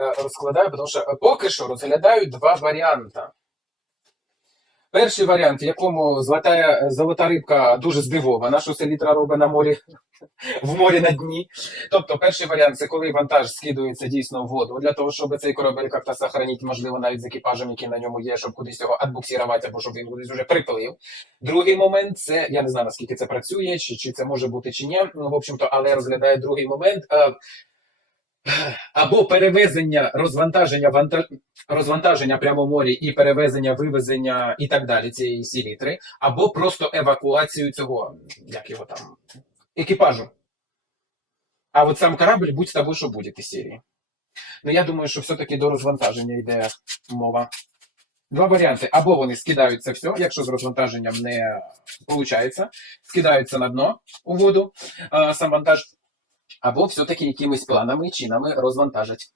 е, розкладаю, тому що поки що розглядаю два варіанти. Перший варіант, в якому золота, золота рибка дуже здивована, що селітра робить на морі в морі на дні. Тобто, перший варіант це коли вантаж скидується дійсно в воду для того, щоб цей корабель як-то сохранити, можливо, навіть з екіпажем, який на ньому є, щоб кудись його адбуксірувати, або щоб він кудись вже приплив. Другий момент це я не знаю наскільки це працює, чи, чи це може бути чи ні. Ну, в общем-то, але розглядає другий момент. Або перевезення, розвантаження, ванта... розвантаження прямо морі і перевезення, вивезення і так далі цієї сілітри, або просто евакуацію цього, як його там, екіпажу. А от сам корабль будь з тобою, що буде із серії. Ну я думаю, що все-таки до розвантаження йде мова. Два варіанти. Або вони скидають це все, якщо з розвантаженням не виходить, скидаються на дно у воду сам вантаж, або все-таки якимись планами і чинами розвантажать.